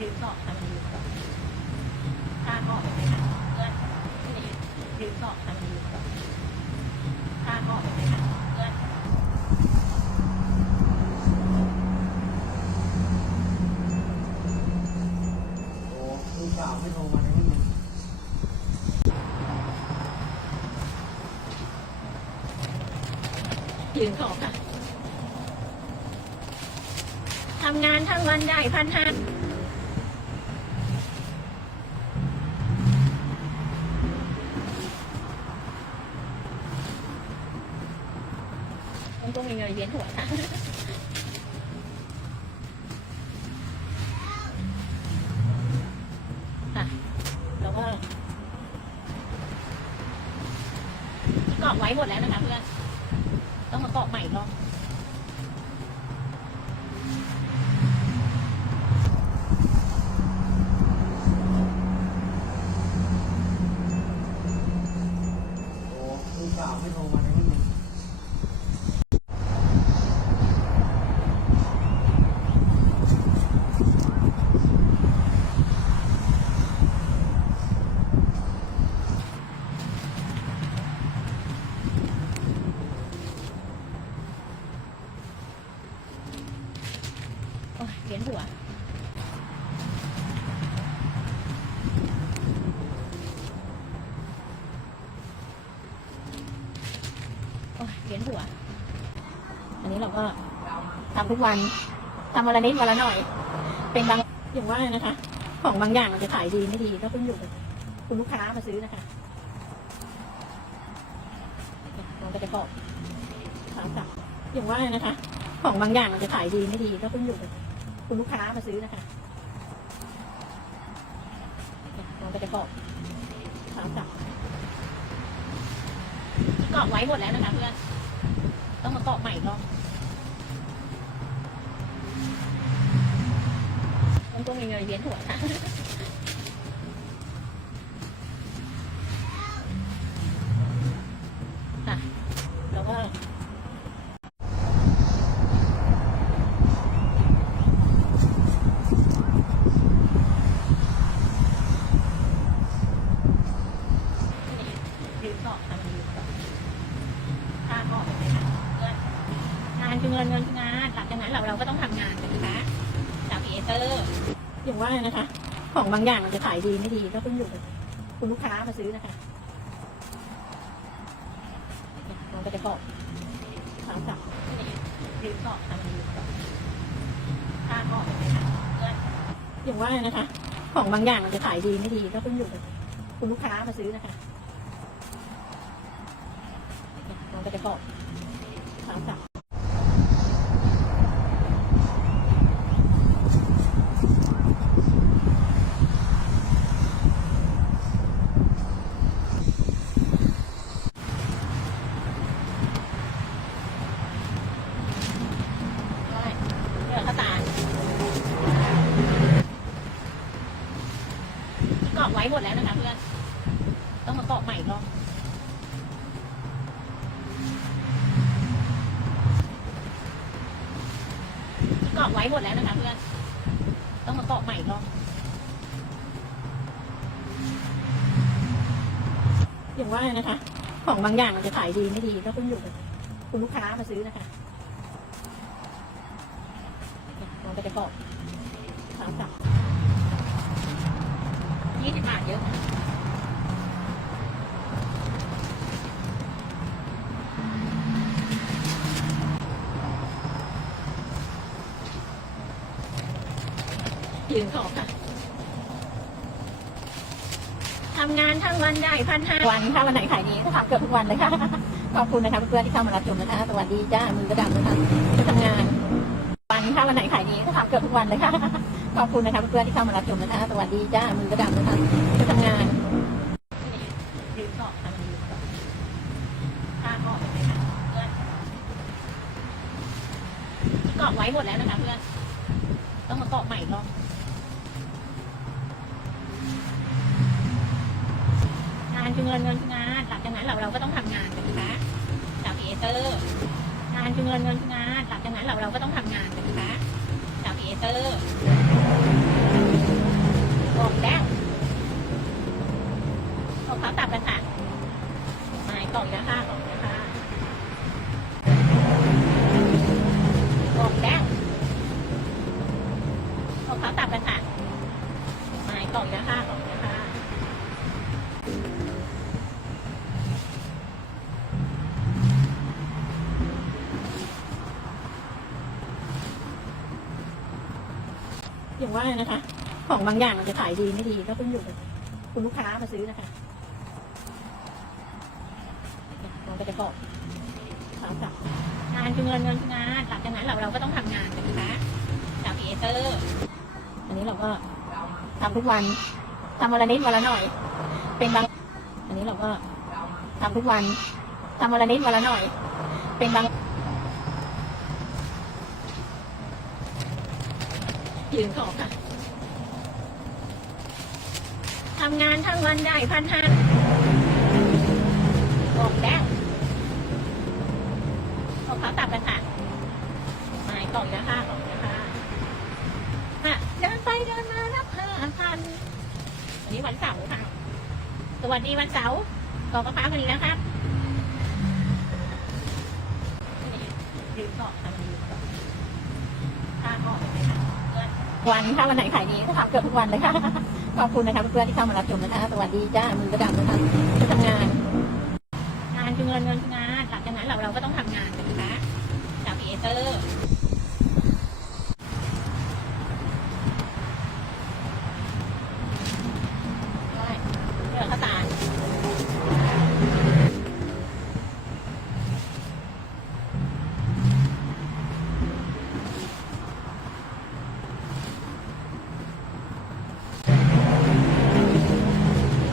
ยืนเกทำยืนเกฆ่าเกไปนะเพื่อนนี่ยืนเกทำยืนเกฆ่าเกไปนะเพื่อนโอ้ลูกสาวไม่โทรมาเลยนี่ยืนเกค่ะทำงานทั้งวันได้พันห้า มันก็มีเงินเวียนหัวค่ะ ค่ะแล้วก็กรอกไว้หมดแล้วนะคะเพื่อน ต้องมากรอกใหม่อีกรอบ โอ้ลูกสาวไม่โทรมาเลยนี่ โอ้ยเวียนหัว โอ้ยเวียนหัว อันนี้เราก็ทำทุกวันทำวันละนิดวันละหน่อย เป็นบางอย่างว่านะคะ ของบางอย่างมันจะขายดีไม่ดีก็ขึ้นอยู่กับคุณลูกค้ามาซื้อนะคะมันก็จะกรอบขากลับอย่างว่านะคะ ของบางอย่างมันจะขายดีไม่ดีก็ขึ้นอยู่กับคุณลูกค้ามาซื้อนะคะมันก็จะกรอบขากลับกรอบไว้หมดแล้วนะคะเพื่อน ต้องมาเกาะใหม่อีกรอบมันก็มีเงินเวียนหัวนะแล้วก็ ยืนเกาะทำยืนเกาะท่าเกาะไปนะเพื่อนงาน คือเงินเงินคืองานหลังจากนั้นเราเราก็ต้องทำงานกันนะคะจากพีเอเตอร์อย่างว่านะคะ ของบางอย่างมันจะขายดีไม่ดีก็ขึ้นอยู่กับคุณลูกค้ามาซื้อนะคะมันก็จะเกาะขากลับยืนเกาะทำยืนเกาะท่าเกาะไปนะเพื่อนอย่างว่านะคะ ของบางอย่างมันจะขายดีไม่ดีก็ขึ้นอยู่กับคุณลูกค้ามาซื้อนะคะมันก็จะเกาะขากลับได้เดี๋ยวข้าวตาลกรอกไว้หมดแล้วนะคะเพื่อน ต้องมากรอกใหม่กรอบกรอกไว้หมดแล้วนะคะเพื่อน ต้องมากรอกใหม่กรอบอย่างว่านะคะ ของบางอย่างมันจะขายดีไม่ดีก็ขึ้นอยู่กับคุณลูกค้ามาซื้อนะคะมันก็จะกรอกขากลับ ยี่สิบบาทเยอะยืนขอบค่ะทำงานทั้งวันได้พันห้าวันถ้าวันไหนขายดีก็ทำเกือบทุกวันเลยค่ะ ขอบคุณนะคะเพื่อนๆที่เข้ามารับชมนะคะ สวัสดีจ้ามือกระดังนะคะจะทำงาน วันถ้าวันไหนขายดีก็ทำเกือบทุกวันเลยค่ะ ขอบคุณนะคะเพื่อนๆที่เข้ามารับชมนะคะ สวัสดีจ้ามือกระดังนะคะทำงานยืนเกาะทำยืนเกาะท่าเกาะไปนะเพื่อนเกาะไว้หมดแล้วนะคะเพื่อน ต้องมาเกาะใหม่กรอบงานคือเงินเงินคืองาน หลังจากนั้นเราเราก็ต้องทำงานนะคะจากพีเอเตอร์งานคือเงินเงินคืองาน หลังจากนั้นเราเราก็ต้องทำงานนะคะจากพีเอเตอร์ ไม้กล่องนะคะองนะคะอย่างว่านะคะ ของบางอย่างมันจะขายดีไม่ดีก็ขึ้นอยู่กับคุณลูกค้ามาซื้อนะคะเราก็จะบอกเขาจับงานคือเงินเงินคืองานหลังจากนั้นเราเราก็ต้องทำงานนะคะจากเอเตอร์ อันนี้เราก็ ทำทุกวันทำวันละนิดวันละหน่อย เป็นบาง อันนี้เราก็ทำทุกวันทำวันละนิดวันละหน่อย เป็นบางยืนของค่ะทำงานทั้งวันได้พันห้าบอกแดงของเขาตับกันค่ะไม้กล่องนะคะกล่องนะคะอะเดินไปเดินมา นี้วันเสาร์ค่ะ สวัสดีวันเสาร์กอกระพร้ากันอีกแล้วครับยืนเกาะค่ะมันยืนเกาะถ้าเกาะเลยค่ะวันถ้าวันไหนขายดีก็ทำเกือบทุกวันเลยค่ะ ขอบคุณนะคะเพื่อนๆที่เข้ามารับชมนะคะ สวัสดีจ้ามือกระดำนะคะจะทำงาน งานคือเงินเงินคืองาน หลังจากนั้นเราเราก็ต้องทำงานกันนะคะจากพีเอเตอร์ ได้เดี๋ยวข้าวสาร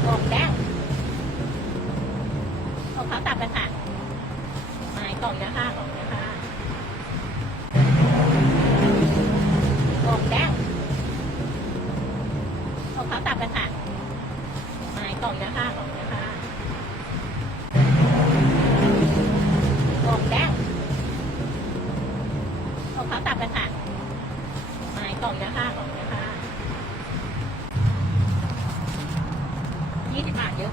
บอกแดงของเขาตับกันค่ะไม้กล่องนะคะกล่องนะคะบอกแดง ของเขาตับกันค่ะไม้กล่องนะคะกล่องนะคะกล่องแดงของเขาตับกันค่ะไม้กล่องนะคะกล่องนะคะยี่สิบบาทเยอะ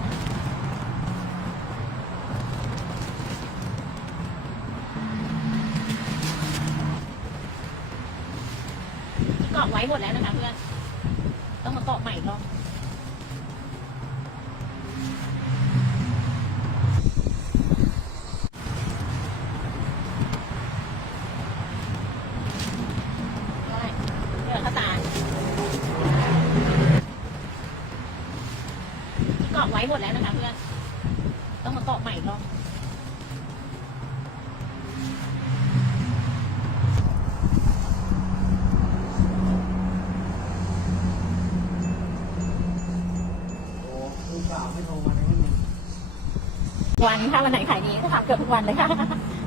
กรอกไว้หมดแล้วนะคะเพื่อน ต้องมากรอกใหม่กรอได้เดี๋ยวข้าวสารกรอกไว้หมดแล้วนะคะเพื่อน ต้องมาเกรอกใหม่อีกรอบ วันถ้าวันไหนขายดีก็ทำเกือบทุกวันเลยค่ะ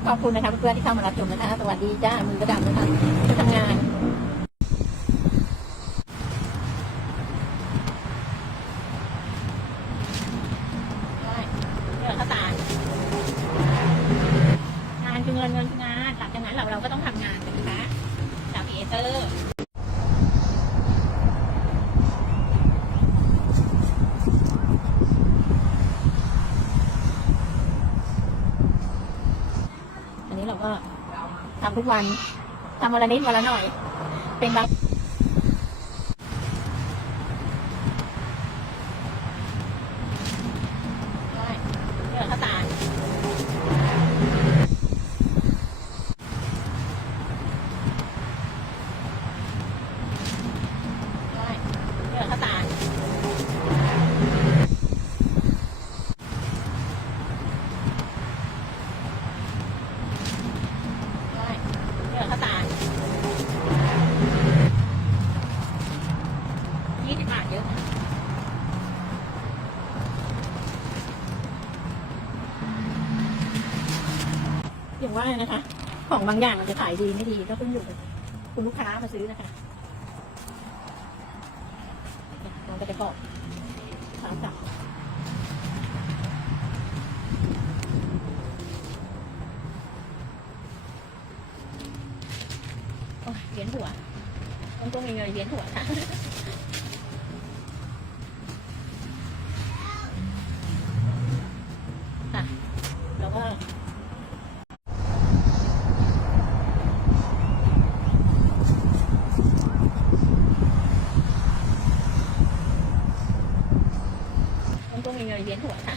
ขอบคุณนะคะเพื่อนๆที่เข้ามารับชมนะคะ สวัสดีจ้ามือกระดำนะคะจะทำงาน ได้เดี๋ยวข้าวสารงานคือเงินเงินคืองาน หลังจากนั้นเราเราก็ต้องทำงานกันนะคะจากพีเอเตอร์ อันนี้เราก็ ทำทุกวันทำวันละนิดวันละหน่อย เป็นบาง ได้เดี๋ยวข้าวสารได้เดี๋ยวข้าวสารได้เดี๋ยวข้าวสารยี่สิบบาทเยอะ อย่างว่านะคะ ของบางอย่างมันจะขายดีไม่ดีก็ขึ้นอยู่กับคุณลูกค้ามาซื้อนะคะเราก็จะบอกขาจับโอ้ยเวียนหัวมันก็มีเงินเวียนหัวค่ะค่ะแล้วก็ งมีเงยเวียนหัวนะ